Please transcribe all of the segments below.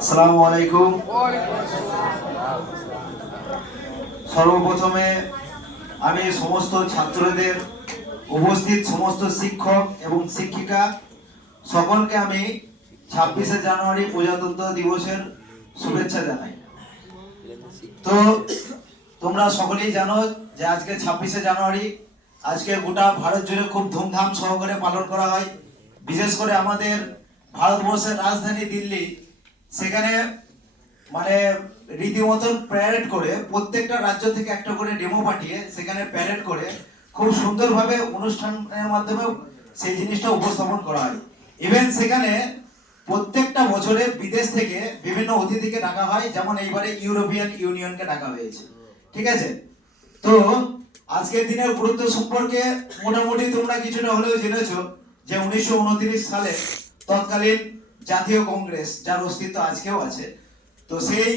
আসসালামু আলাইকুম। সর্বপ্রথমে আমি সমস্ত ছাত্রদের, উপস্থিত সমস্ত শিক্ষক এবং শিক্ষিকা সকলকে আমি 26শে জানুয়ারি প্রজাতন্ত্র দিবসের শুভেচ্ছা জানাই। তো তোমরা সকলেই জানো যে আজকে 26শে জানুয়ারি, আজকে গোটা ভারত জুড়ে খুব ধুমধাম সহকারে পালন করা হয়। বিশেষ করে আমাদের ভারতবর্ষের রাজধানী দিল্লি, সেখানে মানে রীতিমতন প্যারেড করে, প্রত্যেকটা রাজ্য থেকে একটা করে ডেমো পাঠিয়ে সেখানে প্যারেড করে খুব সুন্দরভাবে অনুষ্ঠানের মাধ্যমে সেই জিনিসটা উপস্থাপন করা হয়। ইভেন সেখানে প্রত্যেকটা বছরে বিদেশ থেকে বিভিন্ন অতিথিকে ডাকা হয়, যেমন এইবারে ইউরোপিয়ান ইউনিয়নকে ডাকা হয়েছে। ঠিক আছে, তো আজকের দিনের গুরুত্ব সম্পর্কে মোটামুটি তোমরা কিছুটা হলেও জেনেছো যে 1929 সালে তৎকালীন জাতীয় কংগ্রেস, যার অস্তিত্ব আজকেও আছে, তো সেই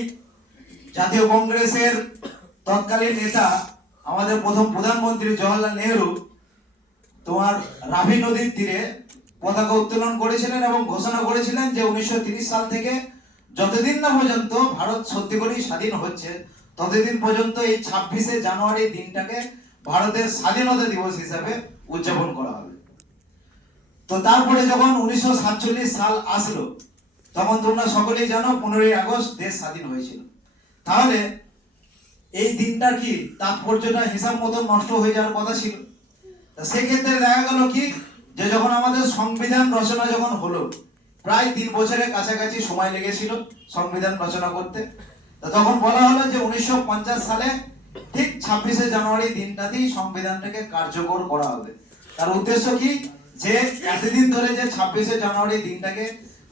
জাতীয় কংগ্রেসের তৎকালীন নেতা আমাদের প্রথম প্রধানমন্ত্রী জওহরলাল নেহরু তোমার রাভি নদীর তীরে পতাকা উত্তোলন করেছিলেন এবং ঘোষণা করেছিলেন যে 1930 সাল থেকে যতদিন না পর্যন্ত ভারত সত্যি করেই স্বাধীন হচ্ছে, ততদিন পর্যন্ত এই 26শে জানুয়ারি দিনটাকে ভারতের স্বাধীনতা দিবস হিসাবে উদযাপন করা হবে। তো তারপরে যখন 1947 সাল আসলো, তখন তোমরা সকলেই জানো 15ই আগস্ট দেশ স্বাধীন হয়েছিল। তাহলে এই দিনটার কি তাৎপর্যটা হিসাব মতো নষ্ট হয়ে যাওয়ার কথা ছিল। সেক্ষেত্রে দেখা গেল কি, যে যখন আমাদের সংবিধান রচনা যখন হলো, প্রায় 3 বছরের কাছাকাছি সময় লেগেছিল সংবিধান রচনা করতে। তখন বলা হলো যে 1950 সালে ঠিক 26শে জানুয়ারি দিনটাতেই সংবিধানটাকে কার্যকর করা হবে। তার উদ্দেশ্য কি, যে এতদিন ধরে যে 26শে জানুয়ারি দিনটাকে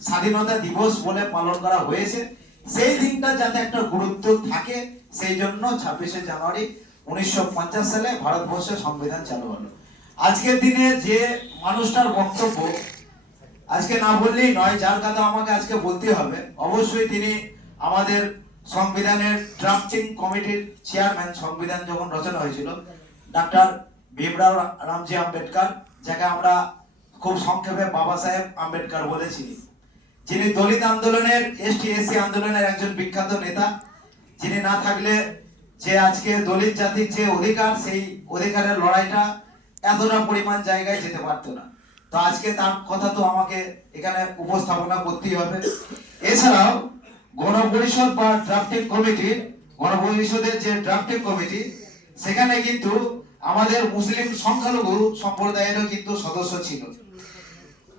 স্বাধীনতা দিবস বলে পালন করা হয়েছে, সেই দিনটা যাতে একটা গুরুত্ব থাকে, সেই জন্য 26শে জানুয়ারি 1950 সালে ভারতবর্ষের সংবিধান চালু হলো। আজকের দিনে যে মানুষটার বক্তব্য আজকে না বললেই নয়, যার কথা আমাকে আজকে বলতে হবে, অবশ্যই তিনি আমাদের সংবিধানের ড্রাফটিং কমিটির চেয়ারম্যান। সংবিধান যখন রচনা হয়েছিল, ডক্টর ভীমরাও রামজি আম্বেদকর, যাকে আমরা খুব সংক্ষেপে বাবা সাহেব আম্বেদকর বলেছি, যিনি দলিত আন্দোলনের, এসটি এসসি আন্দোলনের একজন বিখ্যাত নেতা, যিনি না থাকলে যে আজকে দলিত জাতির যে অধিকার, সেই অধিকারের লড়াইটা এতটা পরিমাণ জায়গায় যেতে পারতো না। তো আজকে তার কথা তো আমাকে এখানে উপস্থাপনা করতেই হবে। এছাড়াও গণপরিষদ বা ড্রাফটিং কমিটি, গণপরিষদের যে ড্রাফটিং কমিটি, সেখানে কিন্তু আমাদের মুসলিম সংখ্যালঘু সম্প্রদায়েরও কিন্তু সদস্য ছিল।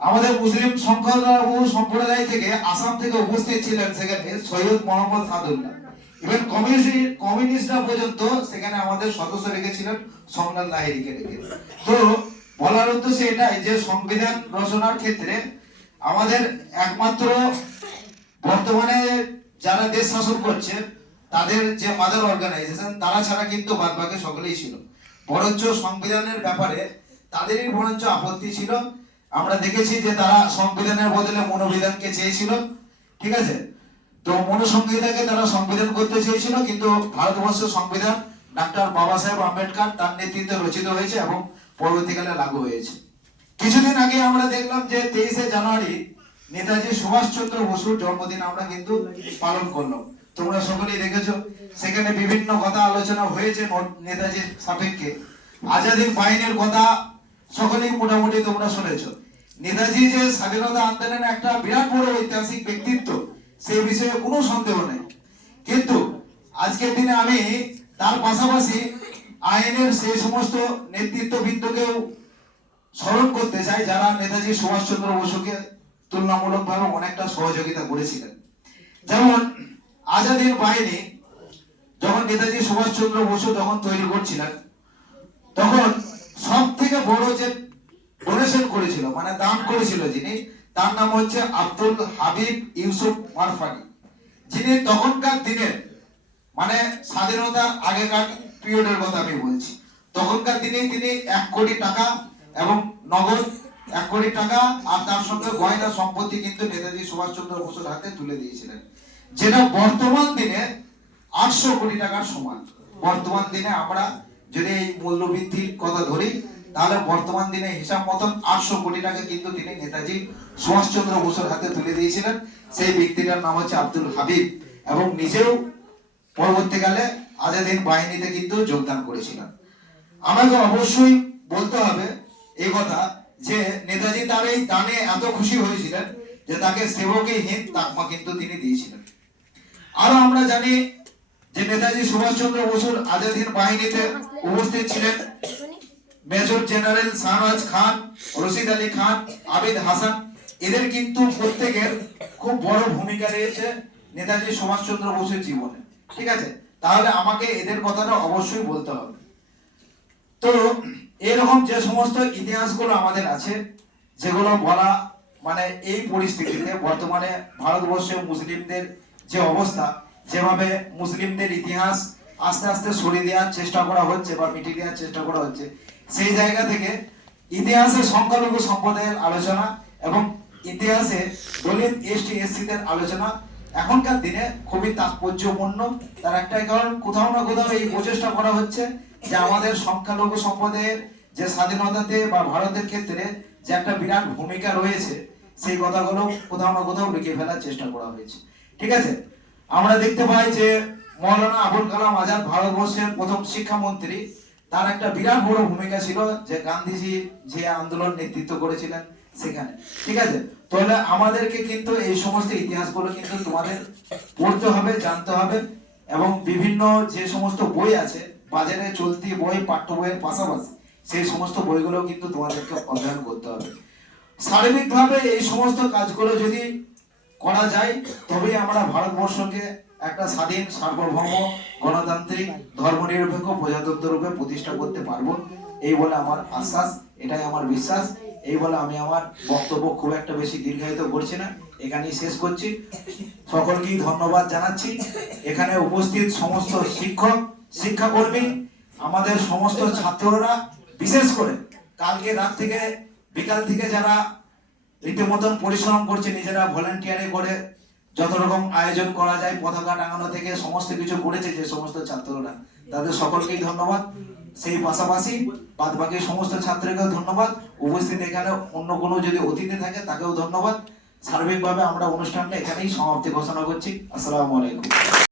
আমাদের মুসলিম সংখ্যালঘু সম্প্রদায় থেকে আসাম থেকে উপস্থিত ছিলেন সেখানে সৈয়দ মোহাম্মদ সাদুল্লাহ। ইভেন কমিউনিস্টরা পর্যন্ত সেখানে আমাদের সদস্য রেখেছিলেন সোমনাথ লাহিড়ীকে রেখে। তো বলার উদ্দেশ্য এটাই যে সংবিধান রচনার ক্ষেত্রে আমাদের একমাত্র বর্তমানে যারা দেশ শাসন করছে, তাদের যে মাদার অর্গানাইজেশন, তারা ছাড়া কিন্তু বাদবাকি সকলেই ছিল। বরঞ্চ সংবিধানের ব্যাপারে তাদেরই বরঞ্চ আপত্তি ছিল। আমরা দেখেছি যে তারা সংবিধানের বদলে মনোবিধানকে চেয়েছিল। ঠিক আছে, তো মনুসংহিতাকে তারা সংবিধান করতে চেয়েছিল, কিন্তু ভারতবর্ষের সংবিধান ডক্টর বাবা সাহেব আম্বেদকর তার নেতৃত্বে রচিত হয়েছে এবং পরবর্তীকালে লাগু হয়েছে। কিছুদিন আগে আমরা দেখলাম যে 23শে জানুয়ারি নেতাজি সুভাষচন্দ্র বসুর জন্মদিন আমরা কিন্তু পালন করলাম। তোমরা সকলেই দেখেছো, সেখানে বিভিন্ন কথা আলোচনা হয়েছে নেতাজির সাপেক্ষে। আজাদির বাহিনীর কথা সকলেই মোটামুটি তোমরা শুনেছো। নেতাজি যে স্বাধীনতা আন্দোলনের একটা বিরাট বড় ঐতিহাসিক ব্যক্তিত্ব, সেই বিষয়ে কোনো সন্দেহ নেই। কিন্তু আজকের দিনে আমি তার পাশাপাশি আইনের সেই সমস্ত নেতৃত্ববৃন্দকেও স্মরণ করতে চাই, যারা নেতাজি সুভাষচন্দ্র বসুকে তুলনামূলকভাবে অনেকটা সহযোগিতা করেছিলেন। যেমন আজাদির বাহিনী যখন নেতাজি সুভাষচন্দ্র বসু যখন তৈরি করছিলেন, তখন সব থেকে বড় যে ডোনেশন করেছিল, মানে দান করেছিল যিনি, তার নাম হচ্ছে আব্দুল হাবিব ইউসুফ মারফানি, যিনি তখনকার দিনের, মানে স্বাধীনতার আগেকার পিরিয়ডের কথা আমি বলছি, তখনকার দিনে তিনি 1 কোটি টাকা এবং নগদ 1 কোটি টাকা আর তার সঙ্গে গয়না সম্পত্তি কিন্তু নেতাজি সুভাষচন্দ্র বসুর হাতে তুলে দিয়েছিলেন, যেটা বর্তমান দিনে 800 কোটি টাকার সমান। বর্তমান দিনে আমরা যদি এই মূল্যবৃদ্ধির কথা ধরি, তাহলে বর্তমান দিনে হিসাব মতন 800 কোটি টাকা কিন্তু তিনি নেতাজি সুভাষচন্দ্র বসুর হাতে তুলে দিয়েছিলেন। সেই ব্যক্তিটার নাম হচ্ছে আব্দুল হাবিব, এবং নিজেও পরবর্তীকালে আজাদ হিন্দ বাহিনীতে কিন্তু যোগদান করেছিলেন। আমাকে অবশ্যই বলতে হবে এই কথা যে নেতাজি তার এই দানে এত খুশি হয়েছিলেন যে তাকে সেবকে হিন্দ তাকমা কিন্তু তিনি দিয়েছিলেন। আরো আমরা জানি যে নেতাজি সুভাষচন্দ্র বসুর আজাদ হিন্দ বাহিনীতে উপস্থিত ছিলেন মেজর জেনারেল শাহনওয়াজ খান, রশিদ আলী খান, আবিদ হাসান। এদের কিন্তু প্রত্যেকের খুব বড় ভূমিকা রয়েছে নেতাজি সুভাষচন্দ্র বসুর জীবনে। ঠিক আছে, তাহলে আমাকে এদের কথাটা অবশ্যই বলতে হবে। তো এরকম যে সমস্ত ইতিহাসগুলো আমাদের আছে, যেগুলো বলা মানে এই পরিস্থিতিতে বর্তমানে ভারতবর্ষে মুসলিমদের যে অবস্থা, যেভাবে মুসলিমদের ইতিহাস আস্তে আস্তে সরিয়ে দেওয়ার চেষ্টা করা হচ্ছে বা মিটিয়ে দেওয়ার চেষ্টা করা হচ্ছে, সেই জায়গা থেকে ইতিহাসে সংখ্যালঘু সম্প্রদায়ের আলোচনা এবং ইতিহাসে দলিত এসটি এসসিদের আলোচনা এখনকার দিনে খুবই তাৎপর্যপূর্ণ। তার একটাই কারণ, কোথাও না কোথাও এই প্রচেষ্টা করা হচ্ছে যে আমাদের সংখ্যালঘু সম্প্রদায়ের যে স্বাধীনতাতে বা ভারতের ক্ষেত্রে যে একটা বিরাট ভূমিকা রয়েছে, সেই কথাগুলো কোথাও না কোথাও লুকিয়ে ফেলার চেষ্টা করা হয়েছে। ঠিক আছে, আমরা দেখতে পাই যে মৌলানা আবুল কালাম আজাদ ভারতবর্ষের প্রথম শিক্ষামন্ত্রী, তার একটা বিরাট বড় ভূমিকা ছিল যে গান্ধীজি যে আন্দোলন নেতৃত্ব করেছিলেন সেখানে। ঠিক আছে, তাহলে আমাদেরকে কিন্তু এই সমস্ত ইতিহাসগুলো কিন্তু তোমাদের পড়তে হবে, জানতে হবে, এবং বিভিন্ন যে সমস্ত বই আছে বাজারে চলতি বই, পাঠ্য বইয়ের পাশাপাশি সেই সমস্ত বইগুলো কিন্তু তোমাদেরকে অধ্যয়ন করতে হবে। সার্বিকভাবে এই সমস্ত কাজগুলো যদি করা যায় তবেই আমরা ভারতবর্ষকে একটা স্বাধীন, সার্বভৌম, গণতান্ত্রিক, ধর্মনিরপেক্ষ প্রজাতন্ত্র রূপে প্রতিষ্ঠা করতে পারবো, এই বলে আমার আশ্বাস, এটাই আমার বিশ্বাস। এই বলে আমি আমার বক্তব্য খুব একটা বেশি দীর্ঘায়িত করছি না, এখানেই শেষ করছি। সকলকেই ধন্যবাদ জানাচ্ছি। এখানে উপস্থিত সমস্ত শিক্ষক, শিক্ষাকর্মী, আমাদের সমস্ত ছাত্ররা, বিশেষ করে কালকে রাত থেকে বিকাল থেকে যারা রীতিমতন পরিশ্রম করছে, নিজেরা ভলেন্টিয়ারে করে যত রকম আয়োজন করা যায়, পতাকা টাঙানো থেকে সমস্ত কিছু করেছে যে সমস্ত ছাত্ররা, তাদের সকলকেই ধন্যবাদ। সেই পাশাপাশি বাদ বাকি সমস্ত ছাত্রকেও ধন্যবাদ। উপস্থিত এখানে অন্য কোনো যদি অতিথি থাকে তাকেও ধন্যবাদ। সার্বিকভাবে আমরা অনুষ্ঠানটা এখানেই সমাপ্তি ঘোষণা করছি। আসসালামু আলাইকুম।